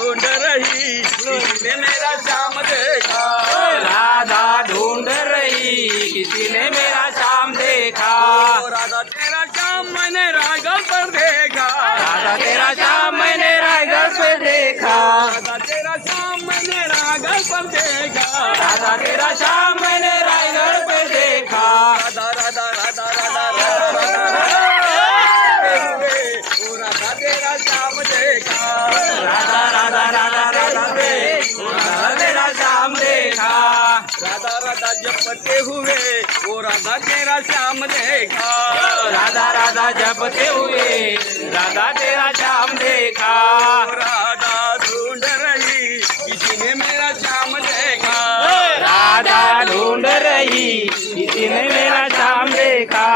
ढूंढ रही किसी ने मेरा श्याम देखा। राधा ढूंढ रही किसी ने मेरा श्याम देखा। राधा तेरा श्याम मैंने रायगढ़ पर देखा। राधा तेरा श्याम मैंने रायगढ़ पे देखा। राधा तेरा श्याम मैंने रायगढ़ पर देखा। राधा तेरा श्याम मैंने रायगढ़ पे देखा। राधा राधा राधा राधा राधा राधा तेरा श्याम देखा। राधा राधा राधा राधा राधा तेरा श्याम देखा। राधा राधा जपते हुए वो राधा तेरा श्याम देखा। राधा राधा जपते हुए राधा तेरा श्याम देखा। राधा ढूंढ रही किसी ने मेरा श्याम देखा। राधा ढूंढ रही किसी ने मेरा श्याम देखा।